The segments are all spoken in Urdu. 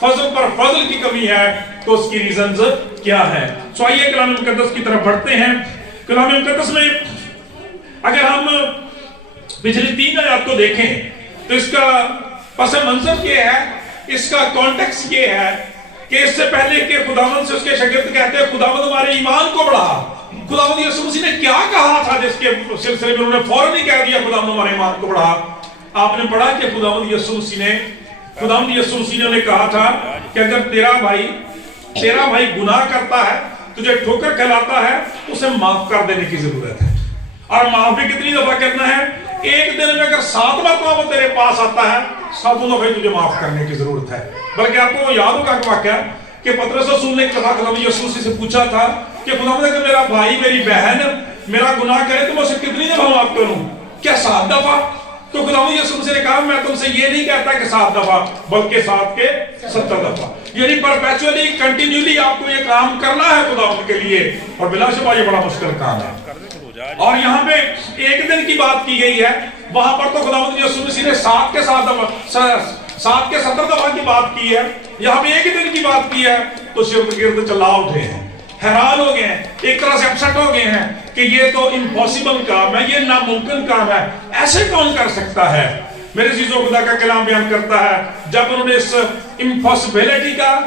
فضل پر فضل کی کمی ہے تو اس کی ریزنز کیا ہے؟ سو آئیے کلام مقدس کی طرف بڑھتے ہیں. کلام مقدس میں اگر ہم پچھلی 3 آیات کو دیکھیں تو اس کا پس منظر یہ ہے، اس کا کانٹیکس یہ ہے کہ اس سے پہلے کہ خداوند سے اس کے شاگرد کہتے ہیں خداوند ہمارے ایمان کو بڑھا، خداوند یسوع مسیح نے کیا کہا تھا جس کے سلسلے میں انہوں نے فوراً ہی کہہ دیا خداوند ہمارے ایمان کو بڑھا؟ آپ نے پڑھا کہ خداوند یسوع مسیح نے انہیں کہا تھا کہ اگر تیرا بھائی گناہ کرتا ہے، تجھے ٹھوکر کھلاتا ہے، اسے معاف کر دینے کی ضرورت ہے. اور معاف بھی کتنی دفعہ کرنا ہے؟ ایک دن میں اگر 7 مرتبہ وہ تیرے پاس آتا ہے، 7 دفعہ تجھے معاف کرنے کی ضرورت ہے. بلکہ آپ کو یاد ہوگا کہ واقعہ کہ پطرس رسول نے کہا خداوند یسوع مسیح سے پوچھا تھا کہ خداوند اگر میرا بھائی میری بہن میرا گناہ کرے تو میں اسے کتنی دفعہ معاف کروں؟ کیا 7 دفعہ؟ تو خداوند یسوع مسیح نے کہا میں تم سے یہ نہیں کہتا کہ 7 دفعہ بلکہ 7 کے 70 دفعہ. یعنی پرپیچولی کنٹینیولی آپ کو یہ کام کرنا ہے خداوند کے لیے، اور بلا شبہ یہ بڑا مشکل کام ہے. اور یہاں پہ ایک دن کی بات کی گئی ہے، وہاں پر تو خداوند یسوع مسیح نے 7 کے 70 دفعہ کی بات کی ہے، یہاں پہ ایک دن کی بات کی ہے. تو شاگرد چلا اٹھے ہیں، حیران ہو گئے ہیں، ایک طرح سے اپسٹ ہو گئے ہیں کہ یہ تو امپاسبل کام ہے، یہ ناممکن کام ہے، ایسے کون کر سکتا ہے؟ میرے عزیزو، خدا کا کلام بیان کرتا ہے جب انہوں نے اس امپاسبلٹی کا،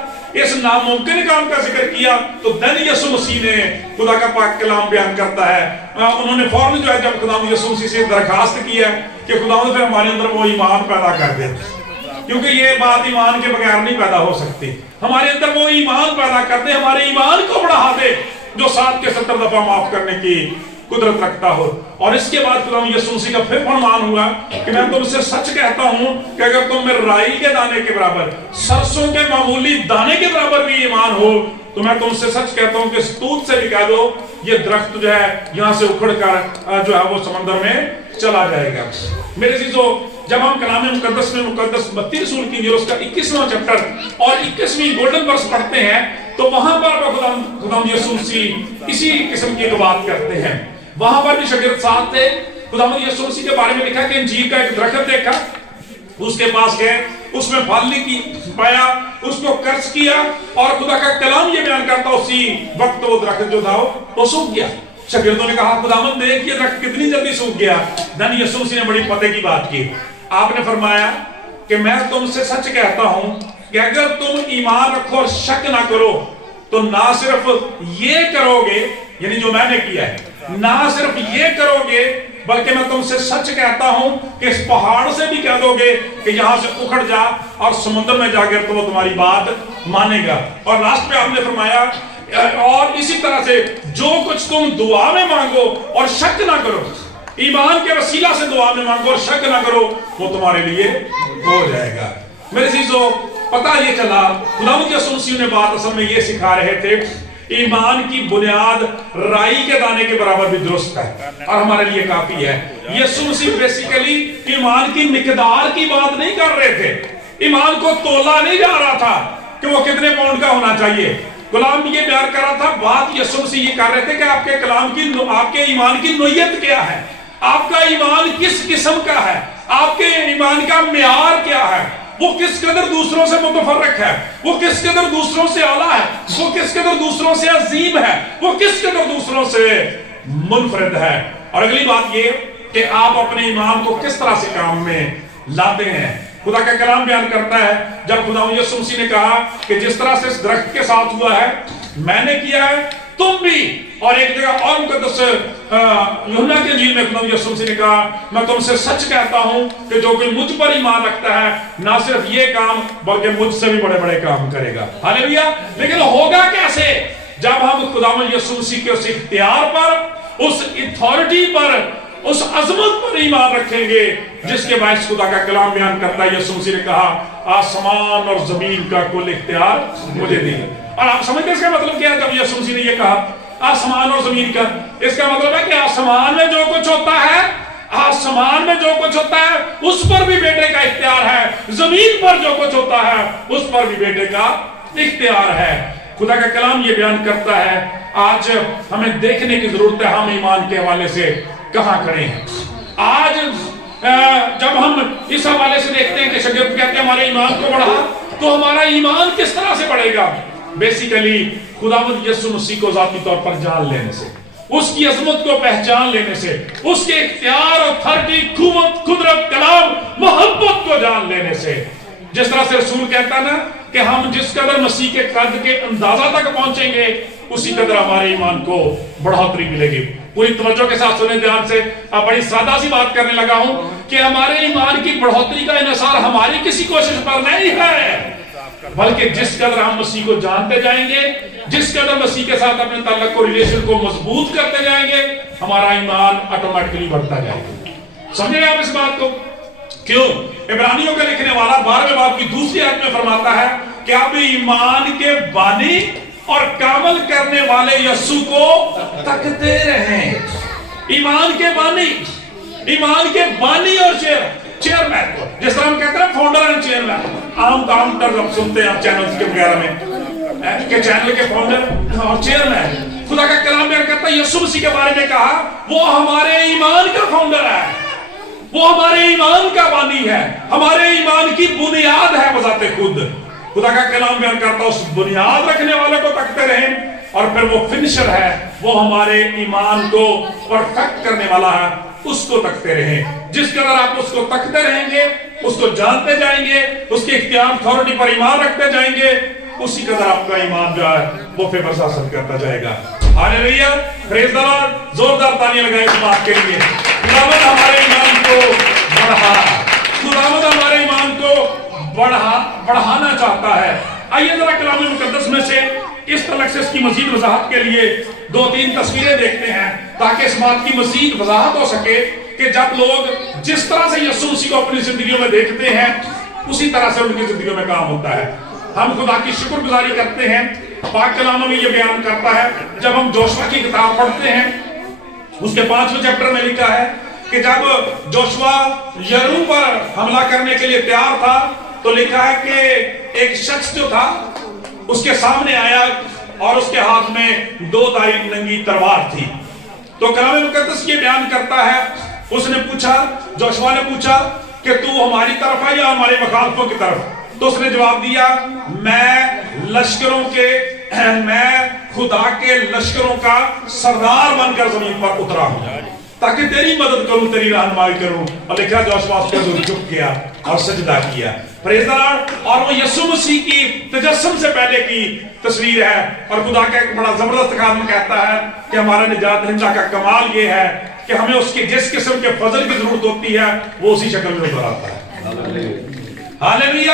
اس ناممکن کام کا ذکر کیا تو دن یسوع مسیح نے، خدا کا پاک کلام بیان کرتا ہے، انہوں نے فوراً جو ہے جب خداوند یسوع مسیح سے درخواست کی ہے کہ خداوند پھر ہمارے اندر وہ ایمان پیدا کر دے، کیونکہ یہ بات ایمان کے بغیر نہیں پیدا ہو سکتی. ہمارے اندر وہ ایمان پیدا کر دے، ہمارے ایمان کو بڑھا دے جو 7 کے 70 دفعہ معاف کرنے کی قدرت رکھتا ہو. اور اس کے بعد خداوند یسوع مسیح کا پھر فرمان ہوا کہ میں تم سے سچ کہتا ہوں کہ اگر تم میں رائی کے دانے کے برابر، سرسوں کے معمولی دانے کے برابر بھی ایمان ہو تو میں تم سے سچ کہتا ہوں کہ اس توت سے بھی کہہ دو یہ درخت جو ہے یہاں سے اکھڑ کر جو ہے وہ سمندر میں چلا جائے گا. میرے عزیزو، جب ہم کلام مقدس میں مقدس متی رسول کی انجیل اس کا 21واں چیپٹر اور 21ویں گولڈن ورس پڑھتے ہیں تو وہاں پر خداوند یسوع مسیح اسی قسم کی بات کرتے ہیں. وہاں پر بھی شاگرد ساتھ تھے. خداوند یسوع مسیح کے بارے میں لکھا کہ انجیر کا ایک درخت دیکھا، اس کے پاس گئے، اس میں پھل نہیں پایا، اس کو قرض کیا، اور خدا کا کلام یہ بیان کرتا اسی وقت وہ درخت جو تھا وہ سوکھ گیا. شاگردوں نے کہا خداوند دیکھ یہ درخت کتنی جلدی سوکھ گیا. دن یسوع مسیح نے بڑی پتے کی بات کی. آپ نے فرمایا کہ میں تم سے سچ کہتا ہوں کہ اگر تم ایمان رکھو اور شک نہ کرو تو نہ صرف یہ کرو گے، یعنی جو میں نے کیا ہے، نہ صرف یہ کرو گے بلکہ میں تم سے سچ کہتا ہوں کہ اس پہاڑ سے بھی کہہ دو گے کہ یہاں سے اکھڑ جا اور سمندر میں جا کر تو وہ تمہاری بات مانے گا. اور لاسٹ پہ آپ نے فرمایا اور اسی طرح سے جو کچھ تم دعا میں مانگو اور شک نہ کرو، ایمان کے وسیلہ سے دعا میں مانگو اور شک نہ کرو، وہ تمہارے لیے ہو جائے گا. میرے عزیزو، پتہ یہ چلا خداوند یسوع مسیح نے بات اصل میں یہ سکھا رہے تھے ایمان کی بنیاد رائی کے دانے کے برابر بھی درست ہے اور ہمارے لیے کافی ہے. یسوع مسیح بیسیکلی ایمان کی مقدار کی بات نہیں کر رہے تھے، ایمان کو تولا نہیں جا رہا تھا کہ وہ کتنے پاؤنڈ کا ہونا چاہیے. کلام یہ بیان کر رہا تھا، بات یسوع مسیح یہ کر رہے تھے کہ آپ کے کلام کی، آپ کے ایمان کی نوعیت کیا ہے، آپ کا ایمان کس قسم کا ہے، آپ کے ایمان کا معیار کیا ہے، وہ کس قدر دوسروں سے متفرق ہے، وہ کس قدر دوسروں سے اعلیٰ ہے، وہ کس قدر دوسروں سے عظیم ہے، وہ کس قدر دوسروں سے منفرد ہے. اور اگلی بات یہ کہ آپ اپنے ایمان کو کس طرح سے کام میں لاتے ہیں. خدا کا کلام بیان کرتا ہے جب خداوند یسوع مسیح نے کہا کہ جس طرح سے اس درخت کے ساتھ ہوا ہے میں نے کیا ہے تم بھی. اور ایک جگہ اور مقدس یوحنا کی انجیل میں خداوند یسوع مسیح نے کہا میں تم سے سچ کہتا ہوں کہ جو کوئی مجھ پر ایمان رکھتا ہے نہ صرف یہ کام بلکہ مجھ سے بھی بڑے بڑے کام کرے گا. ہاللیلویا. لیکن ہوگا کیسے؟ جب ہم خداوند یسوع مسیح کے اس اختیار پر، اس اتھارٹی پر، اس عظمت پر ایمان رکھیں گے جس کے باعث خدا کا کلام بیان کرتا ہے. یسوع مسیح نے کہا آسمان اور زمین کا کل اختیار مجھے دیا. اور آپ سمجھتے ہیں اس کا مطلب کیا ہے؟ جب یسوع مسیح نے یہ کہا آسمان اور زمین کا، اس کا مطلب ہے کہ آسمان میں جو کچھ ہوتا ہے، آسمان میں جو کچھ ہوتا ہے اس پر بھی بیٹے کا اختیار ہے، زمین پر جو کچھ ہوتا ہے اس پر بھی بیٹے کا اختیار ہے. خدا کا کلام یہ بیان کرتا ہے. آج ہمیں دیکھنے کی ضرورت ہے ہم ایمان کے حوالے سے کہاں کھڑے ہیں. آج جب ہم اس حوالے سے دیکھتے ہیں کہ شاگرد کہتے ہیں ہمارے ایمان کو بڑھا، تو ہمارا ایمان کس طرح سے بڑھے گا؟ بیسیکلی خداوند یسوع مسیح کو ذاتی طور پر جان لینے سے، اس کی عظمت کو پہچان لینے سے، اس کے اختیار اور اتھارٹی، قوت، قدرت، کلام، محبت کو جان لینے سے۔ جس طرح سے رسول کہتا نا کہ ہم جس قدر مسیح کے قد کے اندازہ تک پہنچیں گے اسی قدر ہمارے ایمان کو بڑھوتری ملے گی۔ پوری توجہ کے ساتھ سنیں دھیان سے، اب بڑی سادہ سی بات کرنے لگا ہوں کہ ہمارے ایمان کی بڑھوتری کا انحصار ہماری کسی کوشش پر نہیں ہے، بلکہ جس قدر ہم مسیح کو جانتے جائیں گے، جس قدر مسیح کے ساتھ اپنے تعلق کو، ریلیشن کو مضبوط کرتے جائیں گے، ہمارا ایمان آٹومیٹکلی بڑھتا جائے گا۔ سمجھیں آپ اس بات کو؟ کیوں؟ عبرانیوں کا لکھنے والا 12ویں باب کی دوسری آیت میں فرماتا ہے کہ اب ایمان کے بانی اور کامل کرنے والے یسوع کو تکتے رہیں۔ ایمان کے بانی، ایمان کے بانی اور چیئرمین کو، جس طرح ہم کہتے ہیں فاؤنڈر اینڈ چیئرمین، عام ٹرم ہم سنتے ہیں آپ چینلز کے وغیرہ میں کہ چینل کے فاؤنڈر اور چیئرمین۔ خدا کا کلام بیان کرتا ہے یسوع مسیح کے بارے میں کہا وہ ہمارے ایمان کا فاؤنڈر ہے، وہ ہمارے ایمان کا بانی ہے، ہمارے ایمان کی بنیاد ہے بذات خود۔ خدا کا کلام بیان کرتا ہے اس بنیاد رکھنے والے کو تکتے رہیں، اور پھر وہ فنشر ہے، وہ ہمارے ایمان کو پرفیکٹ کرنے والا ہے، اس کو تکتے رہیں۔ جس قدر آپ اس کو تکتے رہیں گے، اس کو جانتے جائیں گے، اس کے اختیار اتھارٹی پر ایمان رکھتے جائیں گے، اسی قدر آپ کا ایمان جو ہے وہ فیور حاصل کرتا جائے گا۔ ہاللیلویا، پریز دی لارڈ، زوردار تالیاں لگائیں اس بات کے لیے۔ خداوند ہمارے ایمان کو بڑھا، خداوند ہمارے ایمان کو بڑھانا چاہتا ہے۔ آئیے ذرا کلام مقدس میں سے اس تعلق سے اس کی مزید وضاحت کے لیے 2-3 تصویریں دیکھتے ہیں تاکہ اس بات کی مزید وضاحت ہو سکے کہ جب لوگ جس طرح سے یسوع مسیح کو اپنی زندگیوں میں دیکھتے ہیں اسی طرح سے ان کی زندگیوں میں کام ہوتا ہے۔ ہم خدا کی شکر گزاری کرتے ہیں، پاک کلام میں یہ بیان کرتا ہے، جب ہم جوشوا کی کتاب پڑھتے ہیں اس کے 5ویں چیپٹر میں لکھا ہے کہ جب جوشوا یریکو پر حملہ کرنے کے لیے تیار تھا تو لکھا ہے کہ ایک شخص جو تھا اس کے سامنے آیا اور اس کے ہاتھ میں 2 دھاری ننگی تلوار تھی۔ تو کلام مقدس یہ بیان کرتا ہے، اس نے پوچھا، جوشوا نے پوچھا کہ تو ہماری طرف ہے یا ہمارے مخالفوں کی طرف؟ تو اس نے جواب دیا میں خدا کے لشکروں کا سردار بن کر زمین پر اترا ہوں تاکہ تیری مدد کروں، تیری رہنمائی کروں۔ اور لکھا جوشوا اس پر جھک گیا اور سجدہ کیا۔ پریز دی لارڈ۔ اور وہ یسوع مسیح کی تجسم سے پہلے کی تصویر ہے، اور خدا کا ایک بڑا زبردست خادم کہتا ہے کہ ہمارا نجات دہندہ کا کمال یہ ہے کہ ہمیں اس کی جس قسم کے فضل کی ضرورت ہوتی ہے وہ اسی شکل میں اتر آتا ہے۔ ہاللیلویا،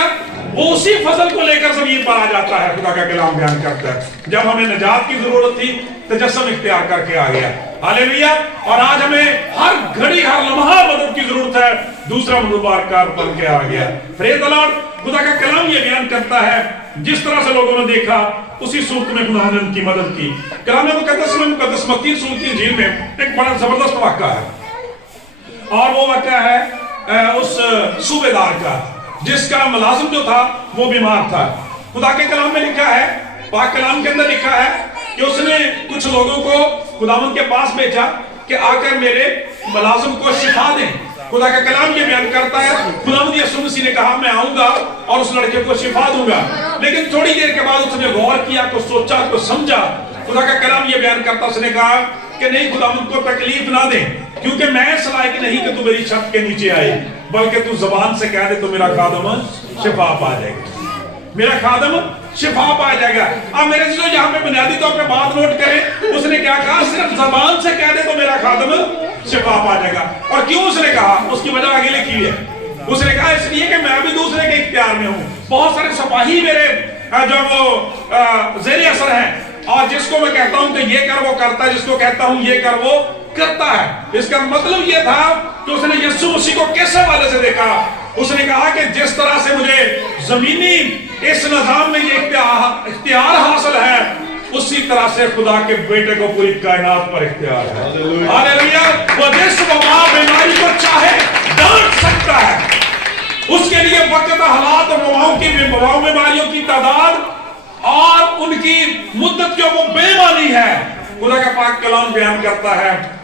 وہ اسی فضل کو لے کر زمین پر آ جاتا ہے۔ خدا کا کلام بیان کرتا ہے جب ہمیں نجات کی ضرورت تھی تجسم اختیار کر کے آ گیا۔ ہاللیلویا، اور آج ہمیں ہر گھڑی ہر لمحہ مدد کی ضرورت ہے، دوسرا مددگار کار بن کے آ گیا۔ پریز دی لارڈ۔ خدا کا کلام یہ بیان کرتا ہے جس طرح سے لوگوں نے دیکھا اسی صورت میں خدا نے ان کی مدد کی۔ کلام مقدس میں مقدس متی رسول کی انجیل میں ایک بڑا زبردست واقعہ ہے، اور وہ واقعہ ہے اس صوبے دار کا جس کا ملازم جو تھا وہ بیمار تھا۔ خدا کے کلام میں لکھا ہے، پاک کلام کے اندر لکھا ہے کہ اس نے کچھ لوگوں کو خداوند کے پاس بھیجا کہ آ کر میرے ملازم کو شفا دیں۔ خدا کا کلام یہ بیان کرتا ہے خداوند یسوع مسیح نے کہا میں آؤں گا اور اس لڑکے کو شفا دوں گا، لیکن تھوڑی دیر کے بعد اس نے غور کیا، تو سوچا، تو سمجھا۔ خدا کا کلام یہ بیان کرتا، اس نے کہا کہ نہیں، خداوند کو تکلیف نہ دیں، کیونکہ میں اس لائق نہیں کہ تو میری چھت کے نیچے آئے، بلکہ تو زبان سے کہہ دے تو میرا خادم شفا پا جائے گا، میرا خادم شفا پا جائے گا۔ اب میرے سے یہاں پہ بنیادی طور پہ بات نوٹ کریں، اس نے کیا کہا؟ صرف زبان سے کہہ دے تو میرا خادم شفا پا جائے گا۔ اور کیوں اس نے کہا؟ اس کی وجہ آگے لکھی ہے۔ اس نے کہا اس لیے کہ میں بھی دوسرے کے اختیار میں ہوں، بہت سارے سپاہی میرے جو وہ زیر اثر ہیں، اور جس کو میں کہتا ہوں کہ یہ کر وہ کرتا ہے، جس کو کہتا ہوں یہ کر وہ کرتا ہے۔ اس کا مطلب یہ تھا کہ اس نے یسوع مسیح کو کس حوالے سے دیکھا؟ اس نے کہا کہ جس طرح سے مجھے زمینی اس نظام میں یہ اختیار حاصل ہے، اسی طرح سے خدا کے بیٹے کو پوری کائنات پر اختیار ہے۔ ہاللیلویا، وہ جس وبا بیماری کو چاہے ڈانٹ سکتا ہے، اس کے لیے وقت حالات اور وباؤں بیماریوں کی تعداد اور ان کی مدت جو وہ بے معنی ہے۔ خدا کا پاک کلام بیان کرتا ہے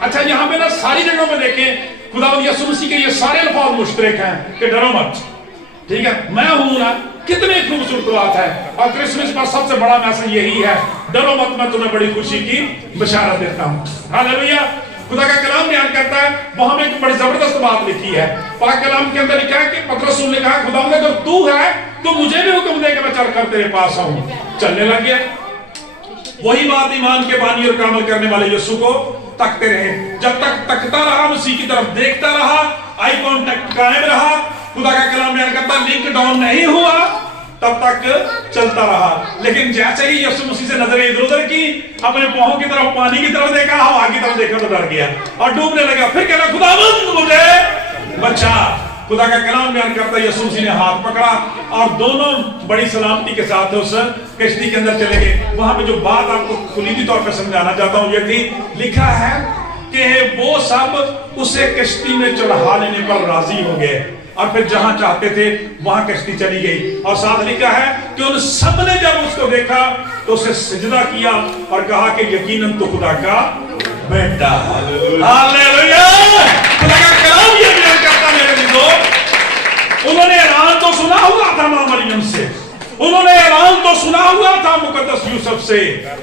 اچھا یہاں پہ نا ساری جگہوں پہ دیکھیں خداوند یسوع مسیح کے یہ سارے الفاظ مشترک ہیں کہ ڈرو مت، ٹھیک ہے، میں ہوں نا. کتنے خوبصورت بات ہے. اور کرسمس پر سب سے بڑا میسج یہی ہے، ڈرو مت، میں تمہیں بڑی خوشی کی بشارت دیتا ہوں. ہاللیلویا. خدا کا کلام بیان کرتا ہے، وہاں میں ایک بڑی زبردست بات لکھی ہے. پاک کلام کے اندر لکھا ہے کہ پطرس رسول نے کہا خداوند اگر تو ہے تو مجھے بھی حکم دے کہ میں چل کر تیرے پاس آؤں. چلنے لگ گیا. وہی بات ایمان کے بانی اور کامل کرنے والے یسوع کو تکتے رہے. جب تک تکتا رہا، مسیح کی طرف دیکھتا رہا، آئی کانٹیکٹ قائم رہا، خدا کا کلام بیان کرتا لنک ڈاؤن نہیں ہوا، تب تک چلتا رہا. لیکن جیسے ہی یسوع مسیح سے نظریں ادھر ادھر کی، اپنے پاؤں کی طرف، پانی کی طرف دیکھا، ہوا کی طرف دیکھا تو ڈر گیا اور ڈوبنے لگا. پھر کہنا خداوند مجھے بچا. خدا کا کلام بیان کرتا یسوع مسیح نے ہاتھ پکڑا اور دونوں بڑی سلامتی کے ساتھ اس کشتی کے اندر چلے گئے. وہاں پہ جو بات آپ کو کلیدی طور پہ سمجھانا چاہتا ہوں یہ تھی، لکھا ہے کہ وہ سب اسے کشتی میں چڑھا لینے پر راضی ہو گئے اور پھر جہاں چاہتے تھے وہاں کشتی چلی گئی. اور ساتھ لکھا ہے کہ ان سب نے جب اس کو دیکھا تو اسے سجدہ کیا اور کہا کہ یقیناً تو خدا کا بیٹا. ہاللیلویا. خدا کا کلام یہ بیان کرتا میرے دوستو، انہوں نے اعلان تو سنا ہوا تھا ماں مریم سے، انہوں نے اعلان تو سنا ہوا تھا مقدس یوسف سے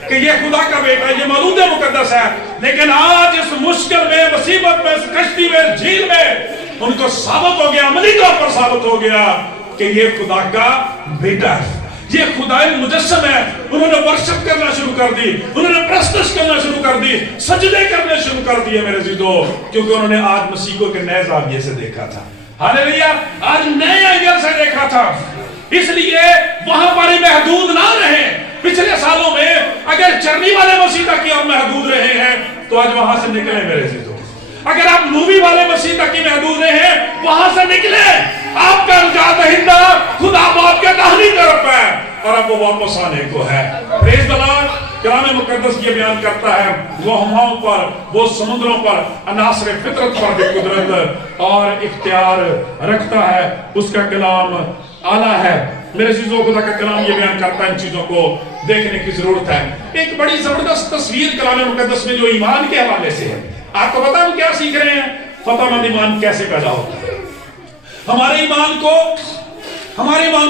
کہ یہ خدا کا بیٹا، یہ مولود مقدس ہے. لیکن آج اس مشکل میں، مصیبت میں، اس کشتی میں، جھیل میں ان کو ثابت ہو گیا، عملی طور پر ثابت ہو گیا کہ یہ خدا کا بیٹا ہے، یہ خدائی مجسم ہے. انہوں نے ورشپ کرنا شروع کر دی، انہوں نے پرستش کرنا شروع کر دی، سجدے کرنے شروع کر دیے میرے عزیزو، کیونکہ انہوں نے آج مسیح کو ایک نئے زاویے سے دیکھا تھا. ہاللیلویا. آج نئے اینگل سے دیکھا تھا. اس لیے وہاں پر ہی محدود نہ رہے. پچھلے سالوں میں اگر چرنی والے مسیح تک ہی ہم محدود رہے ہیں تو آج وہاں سے نکلے میرے عزیزو. اگر آپ مووی والے مسیح تک ہی محدود رہے ہیں وہاں سے نکلے. آپ کا رجوع دہندہ خدا باپ کے داہنی طرف ہے اور اب وہ واپس آنے کو ہے. پریز دی لارڈ. کلام مقدس یہ بیان کرتا ہے وہ ہواؤں پر، وہ سمندروں پر، عناصر فطرت پر بھی قدرت اور اختیار رکھتا ہے. اس کا کلام اعلیٰ ہے. میرے عزیزو خدا کا کلام یہ بیان کرتا ہے ان چیزوں کو دیکھنے کی ضرورت ہے. ایک بڑی زبردست تصویر کلام مقدس میں جو ایمان کے حوالے سے ہے. آپ کو پتا ہم کیا سیکھ رہے ہیں؟ فتح مند ایمان کیسے پیدا ہوتا ہے، ہمارے ایمان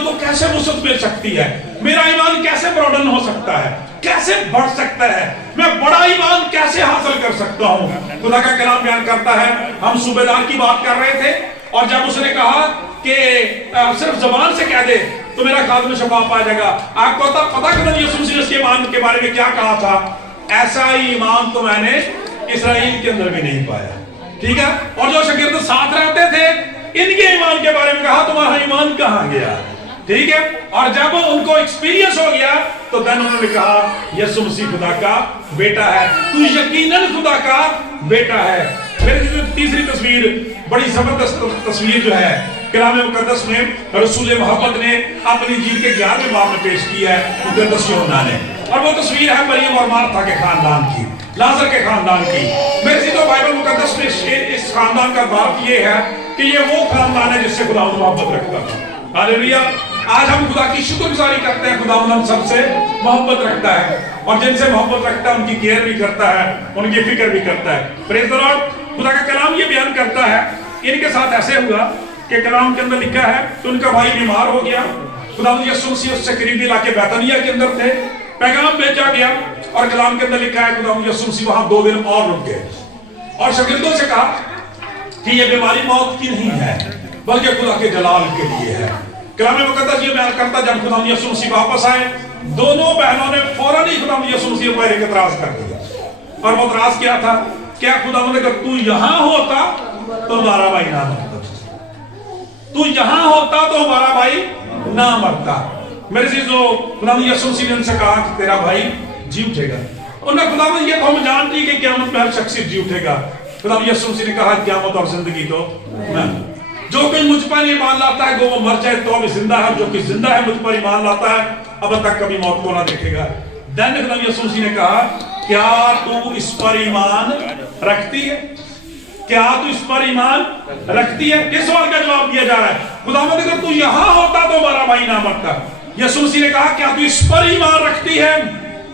کو کیسے وسعت مل سکتی ہے، میرا ایمان کیسے بروڈن ہو سکتا ہے، کیسے بڑھ سکتا ہے، میں بڑا ایمان کیسے حاصل کر سکتا ہوں. خدا کا کلام بیان کرتا ہے، ہم صوبیدار کی بات کر رہے تھے اور جب اس نے کہا کہ صرف زبان سے کہہ دے تو میرا خادم شفا پا جائے گا. آپ کو پتا کہ یسوع مسیح نے اس کے ایمان کے بارے میں کیا کہا تھا؟ ایسا ہی ایمان تو میں نے اسرائیل کے اندر بھی نہیں پایا. ٹھیک ہے. اور جو شاگرد ساتھ رہتے تھے ان کے ایمان کے بارے میں کہا تمہارا ایمان کہاں گیا. ٹھیک ہے. اور جب ان کو ایکسپیرینس ہو گیا تو دن انہوں نے کہا یسوع مسیح خدا کا بیٹا ہے، تو یقیناً خدا کا بیٹا ہے. میری تیسری تصویر بڑی زبردست تصویر جو ہے کلام مقدس میں رسول محبت نے اپنی انجیل کے 11ویں باب میں پیش کی ہے مقدس یوحنا نے، اور وہ تصویر ہے مریم اور مارتھا کے خاندان کی، لازر کے خاندان کی. میرے تو بائبل مقدس میں اس خاندان کا بات یہ ہے کہ یہ وہ خاندان ہے جس سے خدا محبت رکھتا تھا. ہاللیلویا. آج ہم خدا کی شکر گزاری کرتے ہیں، خدا ہم سب سے محبت رکھتا ہے اور جن سے محبت رکھتا ہے ان کی کیئر بھی کرتا ہے، ان کی فکر بھی کرتا ہے. پریز دی لارڈ. خدا کا کلام یہ بیان کرتا ہے ان کے ساتھ ایسے ہوا کہ کلام کے اندر لکھا ہے کہ ان کا بھائی بیمار ہو گیا. خدا یسوع مسیح اس سے قریبی علاقے بیتنیہ کے اندر تھے، پیغام بھیجا گیا اور کلام کے اندر لکھا ہے خدا یسوع مسیح وہاں 2 دن اور رک گئے اور شاگردوں سے کہا کہ یہ بیماری موت کی نہیں ہے بلکہ خدا کے جلال کے لیے ہے. کلام مقدس یہ بیان کرتا جب خدا یسوع مسیح واپس آئے دونوں بہنوں نے فوراً ہی خدا یسوع مسیح پر ایک اعتراض کر دیا. اور وہ اعتراض کیا تھا؟ کیا خدا اگر تو یہاں ہوتا تو ہمارا بھائی نہ مرتا، تو یہاں ہوتا تو ہمارا بھائی نہ مرتا. میرے عزیزو خدا یسوع مسیح نے ان سے کہا کہ تیرا بھائی جی اٹھے گا. انہوں نے خدا یہ قوم جانتی کہ قیامت میں ہر شخص جی اٹھے گا. خدا یسوع مسیح نے کہا قیامت اور زندگی تو میں، جو کوئی مجھ پر ایمان لاتا ہے وہ مر جائے تو بھی زندہ ہے، جو کوئی زندہ ہے مجھ پر ایمان لاتا ہے اب تک کبھی موت کو نہ دیکھے گا. دین خدا یسوع مسیح نے کہا کیا تو اس پر ایمان رکھتی ہے؟ کیا تو اس پر ایمان رکھتی ہے؟ کس سوال کا جواب دیا جا رہا ہے؟ خداوند اگر تو یہاں ہوتا تو ہمارا بھائی نہ مرتا. یسوع مسیح نے کہا کیا تو اس پر ایمان رکھتی ہے؟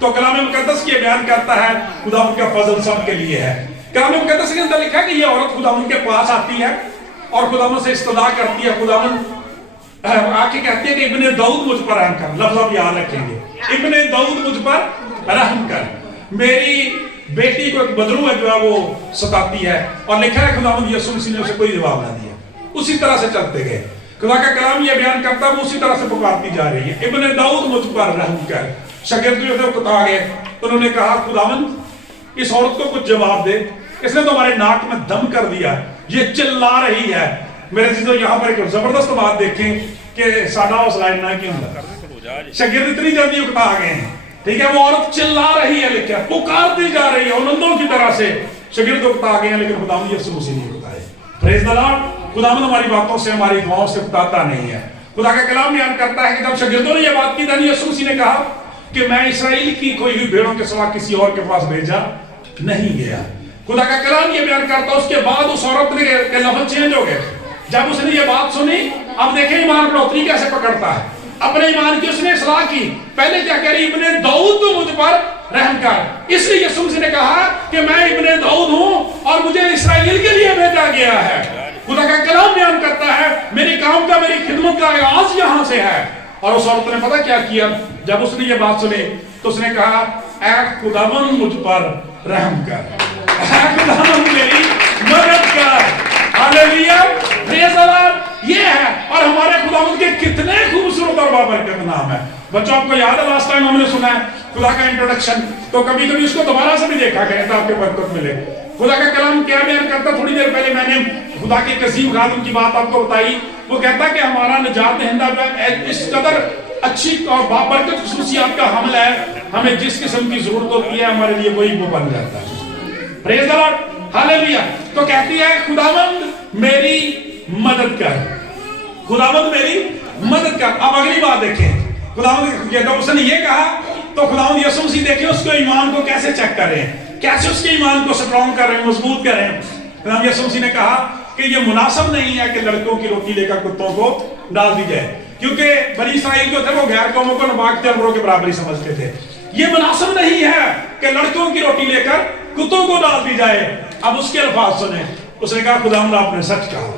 تو کلام مقدس یہ بیان کرتا ہے خداوند کا فضل سب کے لیے ہے. کلام مقدس کے اندر لکھا ہے کہ یہ عورت خداوند کے پاس آتی ہے اور خداوند سے استدعا کرتی ہے. خداوند آ کے کہتی ہے کہ ابن داؤد مجھ پر رحم کر. لفظ آپ یاد رکھیں گے, ابن داؤد مجھ پر رحم کر. میری بیٹی کو ایک بدرو ہے جو ہے وہ ستاتی ہے, اور لکھا ہے خداوند یسوع مسیح نے اسے کوئی جواب نہ دیا. اسی طرح سے چلتے گئے. خدا کا کلام یہ بیان کرتا ہے وہ اسی طرح سے پکارتی جا رہی ہے, ابن داؤد مجھ پر رحم کر. شاگرد جو تھے کتا گئے, انہوں نے کہا خداوند اس عورت کو کچھ جواب دے, اس نے تو ہمارے ناک میں دم کر دیا, یہ چلا رہی ہے. میرے عزیزو یہاں پر ایک زبردست بات دیکھیں کہ ساڈا حوصلہ اتنا کیوں ہوتا. شاگرد اتنی جلدی اکتا گئے ہیں, ٹھیک ہے, وہ عورت چلا رہی ہے, لکھا پکارتی جا رہی ہے اولندوں کی طرح سے. شاگرد اکتا گئے ہیں لیکن خداوند یسوع مسیح نہیں اکتائے. پریز دی لارڈ. خداوند ہماری باتوں سے ہماری دعاؤں سے اکتاتا نہیں ہے. خدا کا کلام بیان کرتا ہے کہ جب شاگردوں نے یہ بات کی تو یسوع مسیح نے کہا کہ میں اسرائیل کی کوئی بھی بھیڑوں کے سوا کسی اور کے پاس بھیجا نہیں گیا. خدا کا کلام یہ بیان کرتا ہے اس کے بعد اس عورت کے لفظ چینج ہو گئے. جب اس نے یہ بات سنی, اب دیکھیں ایمان بڑھوتری کیسے پکڑتا ہے. اپنے ایمان کی اس نے اصلاح کی. پہلے کیا کہہ رہی, ابن داؤد تو مجھ پر رحم کر. اس لیے یسوع مسیح نے کہا کہ میں ابن داؤد ہوں اور مجھے اسرائیل کے لیے بھیجا گیا ہے. خدا کا کلام بیان کرتا ہے میری کام کا, میری خدمت کا آغاز یہاں سے ہے. اور اس عورت نے پتہ کیا کیا, جب اس نے یہ بات سنی تو اس نے کہا اے خداوند مجھ پر رحم کر, اے خداوند میری مدد کر. ہاللیلویا, پریز دی لارڈ. یہ ہے, اور ہمارے خداوند کے کتنے خوبصورت اور بابرکت نام ہے. بچوں آپ کو یاد ہے لاسٹ ٹائم ہم نے سنا ہے خدا کا انٹروڈکشن, تو کبھی کبھی اس کو دوبارہ سے بھی دیکھا کریں تو آپ کے برکت ملے. خدا کا کلام کیا بیان کرتا, تھوڑی دیر پہلے میں نے خدا کے عظیم خادم کی بات آپ کو بتائی. وہ کہتا کہ ہمارا نجات دہندہ جو ہے اس قدر اچھی اور بابرکت خصوصیات کا حامل ہے, ہمیں جس قسم کی ضرورت ہوتی ہے ہمارے لیے وہی وہ بن جاتا ہے. پریز دی لارڈ, ہاللیلویا. تو کہتی ہے خداوند میری مدد کر, خداوند میری مدد کر. اب اگلی بات دیکھیں, خداوند جب اس نے یہ کہا تو خداوند یسوع مسیح دیکھیں اس کو ایمان کو کیسے چیک کر رہے ہیں, کیسے اس کے ایمان کو سٹرونگ کر رہے ہیں, مضبوط کر رہے ہیں. خداوند یسوع مسیح نے کہا کہ یہ مناسب نہیں ہے کہ لڑکوں کی روٹی لے کر کتوں کو ڈال دی جائے, کیونکہ بنی اسرائیل جو تھے وہ غیر قوموں کو نباک جانوروں کے برابر ہی سمجھتے تھے. یہ مناسب نہیں ہے کہ لڑکوں کی روٹی لے کر کتوں کو ڈال دی جائے. اب اس کے الفاظ سنیں, اس نے کہا خداوند آپ نے سچ کہا,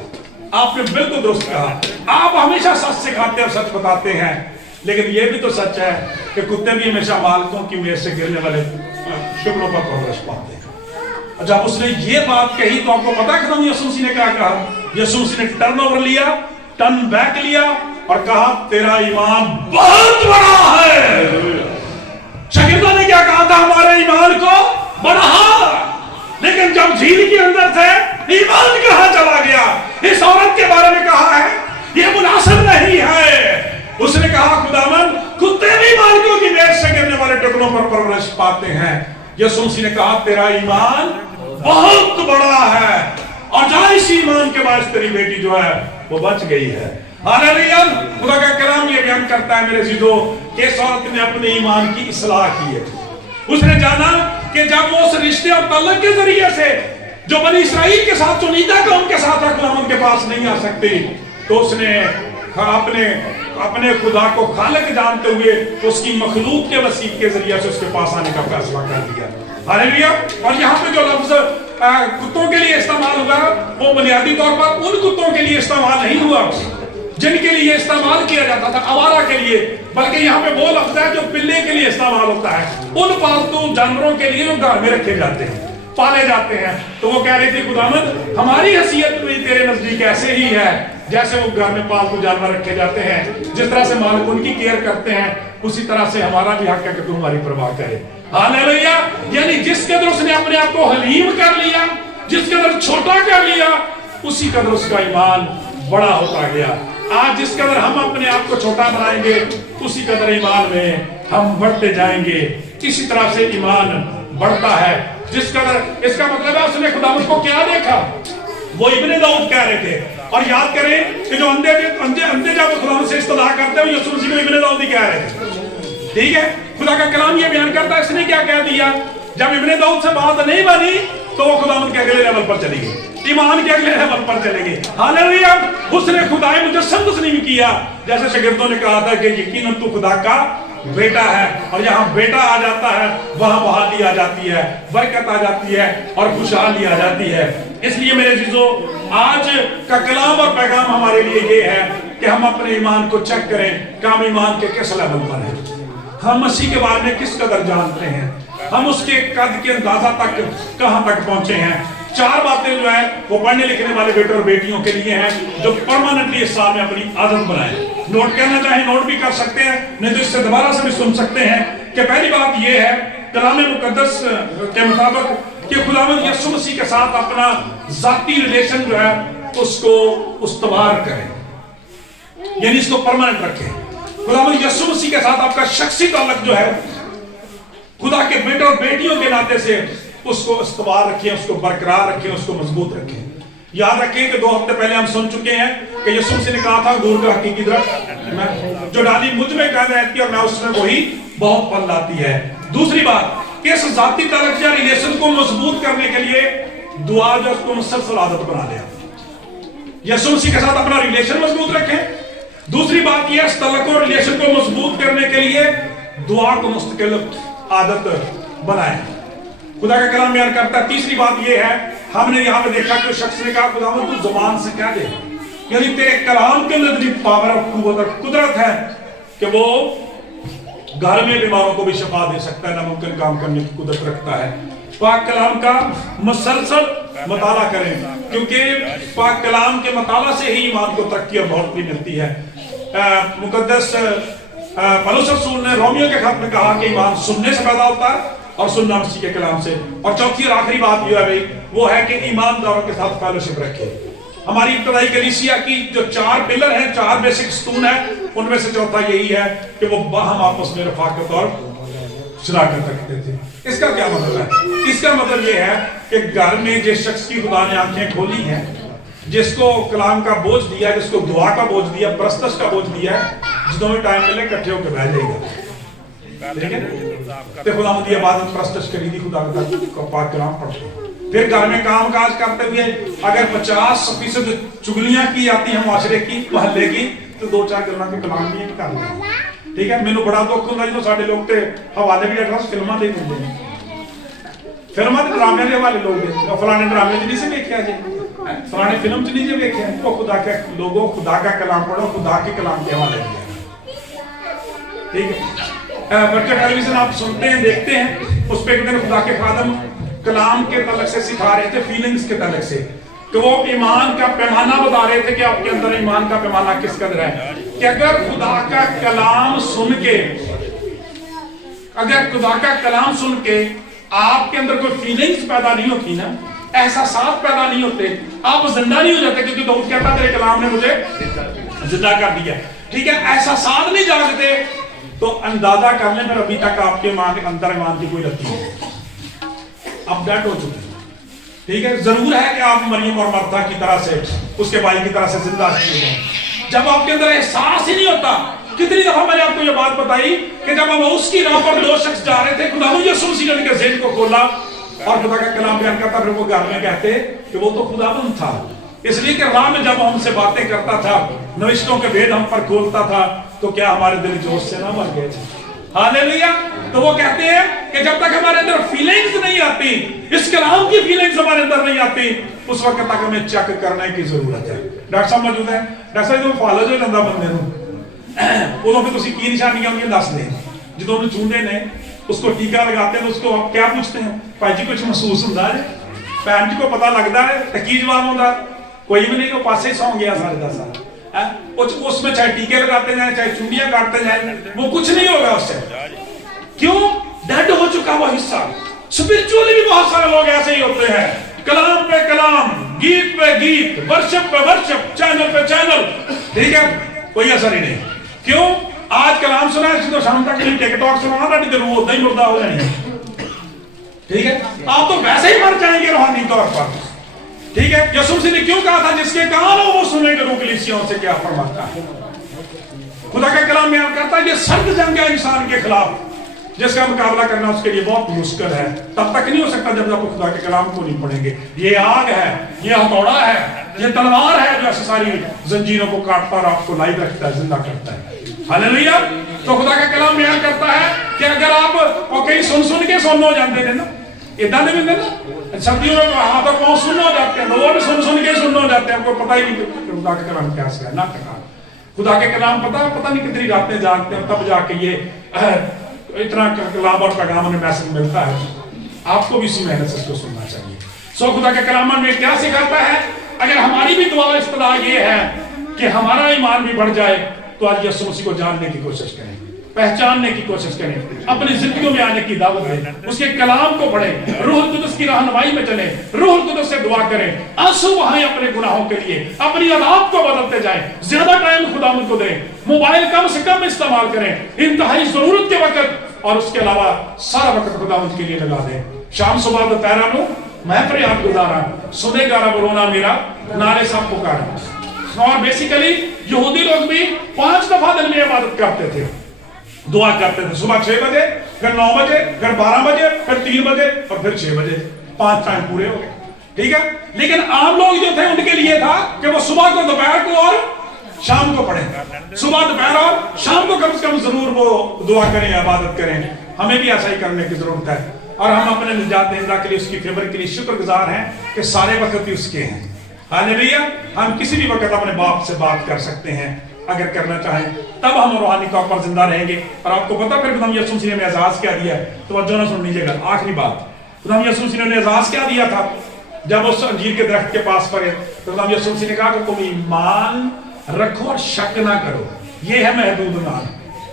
آپ نے بالکل درست کہا. آپ ہمیشہ سچ سکھاتے اور سچ بتاتے ہیں, لیکن یہ بھی تو سچ ہے کہ کتے بھی ہمیشہ مالکوں کی میز سے گرنے والے شکروں پر پرورش پاتے ہیں. جب اس نے یہ بات کہی تو آپ کو پتا ہے خداوند یسوع مسیح نے کیا کہا. یسوع مسیح نے ٹرن اوور لیا, ٹرن بیک لیا اور کہا تیرا ایمان بہت بڑا ہے. شاگردوں نے کیا کہا تھا, ہمارے ایمان کو بڑھا, لیکن جب جھیل کے اندر تھے ایمان کہاں چلا گیا. اس عورت کے بارے میں کہا ہے یہ مناسب نہیں ہے. اس نے کہا خداوند کتے بھی مالکوں کی میز سے گرنے والے ٹکڑوں پر پرورش پاتے ہیں. یسوع مسیح نے کہا تیرا ایمان بہت بڑا ہے, اور جہاں اس ایمان کے باعث تیری بیٹی جو ہے وہ بچ گئی ہے. ہاللیلویا. خدا کا کلام یہ بیان کرتا ہے میرے عزیزو کہ اس عورت نے اپنے ایمان کی اصلاح کی ہے. اس نے جانا کہ جب وہ اس رشتے اور تعلق کے ذریعے سے جو بنی اسرائیل کے ساتھ چنیدہ قوم کے ساتھ خداوند کے پاس نہیں آ سکتی, تو اس نے اپنے خدا کو خالق جانتے ہوئے اس کی مخلوق کے وسیلے کے ذریعے سے اس کے پاس آنے کا فیصلہ کر دیا. ہاللیلویا. اور یہاں پہ جو لفظ کتوں کے لیے استعمال ہوا وہ بنیادی طور پر ان کتوں کے لیے استعمال نہیں ہوا جن کے لیے استعمال کیا جاتا تھا آوارہ کے لیے, بلکہ یہاں پہ وہ لفظ ہے جو پلے کے لیے استعمال ہوتا ہے, ان پالتو جانوروں کے لیے جو گھر میں رکھے جاتے ہیں, پالے جاتے ہیں. تو وہ کہہ رہی تھی خداوند ہماری حیثیت بھی تیرے نزدیک ایسے ہی ہے جیسے وہ گھر میں پالتو جانور رکھے جاتے ہیں. جس طرح سے مالک ان کی کیئر کرتے ہیں اسی طرح سے ہمارا بھی حق ہے کہ تو ہماری پرواہ کرے. ہاللیلویا. یعنی جس قدر اس نے اپنے آپ کو حلیم کر لیا, جس قدر چھوٹا کر لیا, اسی قدر اس کا ایمان بڑا ہوتا گیا. آج جس قدر ہم اپنے آپ کو چھوٹا بنائیں گے اسی قدر ایمان میں ہم بڑھتے جائیں گے. اسی طرح سے ایمان بڑھتا ہے. جس قدر, اس کا مطلب ہے اس نے خداوند کو کیا دیکھا, وہ ابن داؤد کہہ رہے تھے. اور یاد کریں کہ جو اندھے جب خداوند سے استدعا کرتے ہیں یسوع مسیح کو ابن داؤد ہی کہہ رہے تھے. ٹھیک ہے. خدا کا کلام یہ بیان کرتا ہے اس نے کیا کہہ دیا, جب ابن داؤد سے بات نہیں بنی تو وہ خداوند کے اگلے لیول پر چلی گئی, ایمان کے اگلے لیول پر چلے گی. ہاللیلویا. اس نے خدائے مجسم تسلیم کیا, جیسے شاگردوں نے کہا تھا کہ یقیناً تو خدا کا بیٹا ہے, اور جہاں بیٹا آ جاتا ہے وہاں بحالی آ جاتی ہے, برکت آ جاتی ہے اور خوشحالی آ جاتی ہے. اس لیے میرے عزیزو, آج کا کلام اور پیغام ہمارے لیے یہ ہے کہ ہم اپنے ایمان کو چیک کریں کہ ہم ایمان کے کس لیول پر ہیں, ہم مسیح کے بارے میں کس قدر جانتے ہیں, ہم اس کے قد کے اندازہ تک کہاں تک پہنچے ہیں. 4 باتیں جو ہیں وہ پڑھنے لکھنے والے بیٹے اور بیٹیوں کے لیے ہیں جو پرماننٹلی اس سال میں اپنی عادت بنائیں. نوٹ کرنا چاہیں نوٹ بھی کر سکتے ہیں, نہیں تو اس سے دوبارہ سے بھی سن سکتے ہیں. کہ پہلی بات یہ ہے کلام مقدس کے مطابق کہ خداوند یسوع مسیح کے ساتھ اپنا ذاتی ریلیشن جو ہے اس کو استوار کریں, یعنی اس کو پرماننٹ رکھیں. خداوند یسوع مسیح کے ساتھ آپ کا شخصی تعلق جو ہے خدا کے بیٹے اور بیٹیوں کے ناطے سے اس کو استوار رکھیں, اس کو برقرار رکھیں, اس کو مضبوط رکھیں. یاد رکھیں کہ 2 ہفتے پہلے ہم سن چکے ہیں کہ یسوع مسیح نے کہا تھا انگور کا حقیقی درخت جو ڈالی مجھ میں قائم رہتی ہے اور میں اس میں وہی بہت پھل لاتی ہے. دوسری بات کہ اس ذاتی تعلق یا ریلیشن کو مضبوط کرنے کے لیے دعا جو اس کو مسلسل عادت بنا لیا. یسوع مسیح کے ساتھ اپنا ریلیشن مضبوط رکھیں. دوسری بات یہ اس تعلق اور ریلیشن کو مضبوط کرنے کے لیے دعا کو مستقل عادت بنائیں. خدا کا کلام بیان کرتا ہے. تیسری بات یہ ہے ہم نے یہاں پہ دیکھا کہ شخص نے کہا خداوند تو زبان سے کہہ دے, یعنی تیرے کلام کے اندر اتنی پاور اور قوت اور قدرت ہے کہ وہ گھر میں بیماروں کو بھی شفا دے سکتا ہے, ناممکن کام کرنے کی قدرت رکھتا ہے. پاک کلام کا مسلسل مطالعہ کریں کیونکہ پاک کلام کے مطالعہ سے ہی ایمان کو ترقی اور بڑھوتری ملتی ہے. مقدس پولس رسول نے رومیو کے خط میں کہا کہ ایمان سننے سے پیدا ہوتا ہے اور سننا مسیح کے کلام سے. اور چوتھی اور آخری بات یہ ہے بھائی وہ ہے کہ ایمانداروں کے ساتھ فیلوشپ رکھے. ہماری ابتدائی کلیسیا کی جو 4 پلر ہیں, 4 بیسک ستون ہیں, ان میں سے چوتھا یہی ہے کہ وہ باہم آپس میں رفاقت اور شراکت رکھتے تھے. اس کا کیا مطلب ہے؟ اس کا مطلب یہ ہے کہ گھر میں جس شخص کی خدا نے آنکھیں کھولی ہیں, جس کو کلام کا بوجھ دیا, جس کو دعا کا بوجھ دیا, پرستش کا بوجھ دیا ہے, جدوں میں ٹائم ملے کٹھے ہو کے بیٹھ جائے گا. ٹھیک ہے, تے خدا مدی عبادت پرستش کری دی, خدا کا پاک کلام پڑھتے. پھر گھر میں کام کاج کرتے ہوئے اگر 50% چگلیاں کی جاتی ہیں معاشرے کی, محلے کی, تو 2-4 گلاں کے کلام بھی کر لیں. ٹھیک ہے, مینوں بڑا دکھ ہوندا جدوں ساڈے لوگ تے حوالے بھی اٹھاس فلماں دے دیندے ہیں. فلماں تے ڈرامے دے حوالے لوگ دے, فلانے ڈرامے وچ نہیں سے ویکھیا جی, فلانے فلم چ نہیں جی ویکھیا. او خدا کے لوگوں خدا کا کلام پڑھو, خدا کے کلام کے حوالے دیا. ٹھیک ہے, بچہ ٹیلی ویژن آپ سنتے ہیں دیکھتے ہیں, اس پہ ایک دن خدا کے خادم کلام کے تعلق سے سکھا رہے تھے, فیلنگز کے تعلق سے, کہ وہ ایمان کا پیمانہ بتا رہے تھے کہ آپ کے اندر ایمان کا پیمانہ کس قدر ہے. کہ اگر خدا کا کلام سن کے, اگر خدا کا کلام سن کے آپ کے اندر کوئی فیلنگز پیدا نہیں ہوتی نا, احساسات پیدا نہیں ہوتے, آپ زندہ نہیں ہو جاتے, کیونکہ داؤد کہتا تیرے کلام نے مجھے زندہ کر دیا. ٹھیک ہے, احساسات نہیں جاگتے تو اندازہ کر لیں پھر ابھی تک آپ کے اندر ایمان کی کوئی رتی ہے, اب ڈیڈ ہو چکے. ٹھیک ہے, ضرور ہے کہ آپ مریم اور مرتا کی طرح سے, اس کے بھائی کی طرح سے زندہ کیے ہیں. جب آپ کے اندر احساس ہی نہیں ہوتا. کتنی دفعہ میں نے آپ کو یہ بات بتائی کہ جب ہم اس کی راہ پر 2 شخص جا رہے تھے, خدا یسوع مسیح نے ان کے ذہن کو کھولا اور خدا کا کلام بیان کرتا, پھر وہ گھر میں کہتے کہ وہ تو خداوند تھا. اس لیے کہ راہ میں جب ہم سے باتیں کرتا تھا, نوشتوں کے بھید ہم پر کھولتا تھا, تو کیا ہمارے دل جوش سے نہ مر گئے تھے. ہاللیلویا. تو وہ کہتے ہیں کہ جب تک ہمارے اندر فیلنگز نہیں آتی, اس کلام کی فیلنگز ہمارے اندر نہیں آتی, اس وقت تک ہمیں چیک کرنے کی ضرورت ہے. ڈاکٹر صاحب موجود ہیں, ڈاکٹر صاحب تو فالج ہو جاتا بندے نوں, ادوں پھر تسی کی نشانیاں ہوندیاں دس دیں. جدوں نوں چوندے نے, اس کو ٹیکا لگاتے ہیں, اس کو آپ کیا پوچھتے ہیں, بھائی جی کچھ محسوس ہوندا ہے, بہن جی کو پتہ لگتا ہے, تے کی جواب ہوندا, کوئی بھی نہیں, وہ پاسے سو گیا سارے دا سارا. اس میں چاہے ٹیکے لگاتے جائیں, چاہے چونڈیاں کاٹتے جائیں, وہ کچھ نہیں ہوگا اس سے. کیوں؟ ڈیڈ ہو چکا وہ حصہ. اسپرچولی بھی بہت سارے لوگ ایسے ہی ہوتے ہیں, کلام پہ کلام, گیت پہ گیت, ورشپ پہ ورشپ, چینل پہ چینل. ٹھیک ہے, کوئی اثر ہی نہیں. کیوں؟ آج کلام سنا ہے, تو شام تک ٹک ٹاک سنا نا, تو وہ نہیں مردہ ہو جائیں گے. ٹھیک ہے, آپ تو ویسے ہی مر جائیں گے روحانی طور پر. ٹھیک ہے, یسوع مسیح نے کیوں کہا تھا جس کے کان ہو وہ سنے کہ وہ کلیسیوں سے کیا فرماتا ہے. خدا کا کلام بیان کرتا ہے یہ سخت جنگ ہے انسان کے خلاف, جس کا مقابلہ کرنا اس کے لیے بہت مشکل ہے. تب تک نہیں ہو سکتا جب آپ خدا کے کلام کو نہیں پڑھیں گے. یہ آگ ہے, یہ ہتھوڑا ہے, یہ تلوار ہے جو ایسے ساری زنجیروں کو کاٹتا اور آپ کو لائیو رکھتا ہے, زندہ کرتا ہے. ہاللیلویا. تو خدا کا کلام بیان کرتا ہے کہ اگر آپ اور کہیں سن کے سن ہو جاتے تھے نا ادھر نہیں ملتے نا سردیوں میں ہاتھ اور پاؤں سن ہو جاتے ہیں وہ بھی سن کے سن ہو جاتے ہیں آپ کو پتہ ہی نہیں کہ خدا کا کلام کیا ہے نہ خدا کے کلام پتہ نہیں کتنی راتیں جاگتے ہیں تب جا کے یہ اتنا کلام اور پیغام ہمیں میسج ملتا ہے آپ کو بھی اسی محنت سے اس کو سننا چاہیے سو خدا کے کلام میں کیا سکھاتا ہے اگر ہماری بھی دعا اصطلاح یہ ہے کہ ہمارا ایمان بھی بڑھ جائے تو آج یسوع مسیح کو جاننے کی کوشش کریں پہچاننے کی کوشش کریں اپنی زندگیوں میں آنے کی دعوت دیں اس کے کلام کو پڑھیں روح القدس کی رہنمائی میں چلیں روح القدس سے دعا کریں آنسو بہائیں اپنے گناہوں کے لیے اپنی عادات کو بدلتے جائیں زیادہ ٹائم خداوند کو دیں موبائل کم سے کم استعمال کریں انتہائی ضرورت کے وقت اور اس کے علاوہ سارا وقت خداوند کے لیے لگا دیں شام صبح دوپہر نو میں فریاد گزارا سنے گا رب رونا میرا نالے سب پکارا اور بیسیکلی یہودی لوگ بھی 5 دفعہ دن میں عبادت کرتے تھے دعا کرتے تھے صبح 6 بجے پھر 9 بجے پھر 12 بجے پھر 3 بجے اور پھر 6 بجے 5 ٹائم پورے ہو گئے ٹھیک ہے لیکن عام لوگ جو تھے ان کے لیے تھا کہ وہ صبح کو دوپہر کو اور شام کو پڑھیں صبح دوپہر اور شام کو کم سے کم ضرور وہ دعا کریں عبادت کریں ہمیں بھی ایسا ہی کرنے کی ضرورت ہے اور ہم اپنے نجات دہندہ کے لیے اس کی فیور کے لیے شکر گزار ہیں کہ سارے وقت ہی اس کے ہیں ہاللیلویا ہم کسی بھی وقت اپنے باپ سے بات کر سکتے ہیں اگر کرنا چاہیں تب ہم روحانی طور پر زندہ رہیں گے اور آپ کو پتا پھر خدا یسوع مسیح نے اعزاز کیا دیا ہے توجہ نہ سن لیجیے گا آخری بات خدا یسوع مسیح نے اعزاز کیا دیا تھا جب اس انجیر کے درخت کے پاس پڑے تو خدا یسوع مسیح نے کہا کہ تم ایمان رکھو اور شک نہ کرو یہ ہے محدود ایمان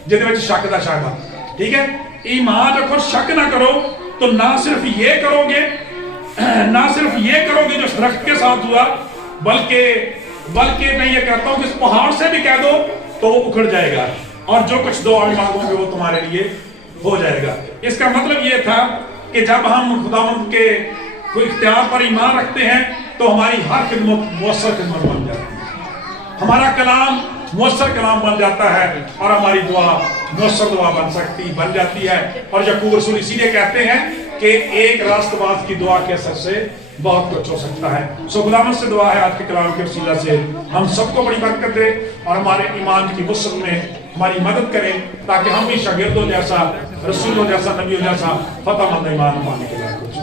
جہدے وچ شک دا شاید ٹھیک ہے ایمان رکھو شک نہ کرو تو نہ صرف یہ کرو گے جو درخت کے ساتھ ہوا بلکہ میں یہ کہتا ہوں کہ اس پہاڑ سے بھی کہہ دو تو وہ اکھڑ جائے گا اور جو کچھ دعا مانگو گے وہ تمہارے لیے ہو جائے گا اس کا مطلب یہ تھا کہ جب ہم خداوند کے کوئی اختیار پر ایمان رکھتے ہیں تو ہماری ہر خدمت مؤثر خدمت بن جاتی ہے ہمارا کلام مؤثر کلام بن جاتا ہے اور ہماری دعا مؤثر دعا بن جاتی ہے اور یعقوب رسول اسی لیے کہتے ہیں کہ ایک راست باز کی دعا کے اثر سے بہت کچھ ہو سکتا ہے سو خداوند سے دعا ہے آج کے کلام کے وسیلہ سے ہم سب کو بڑی برکت دے اور ہمارے ایمان کی وسعت میں ہماری مدد کریں تاکہ ہم بھی شاگردوں جیسا رسولوں جیسا نبیوں جیسا فتح مند ایمان پانے کے لیے کچھ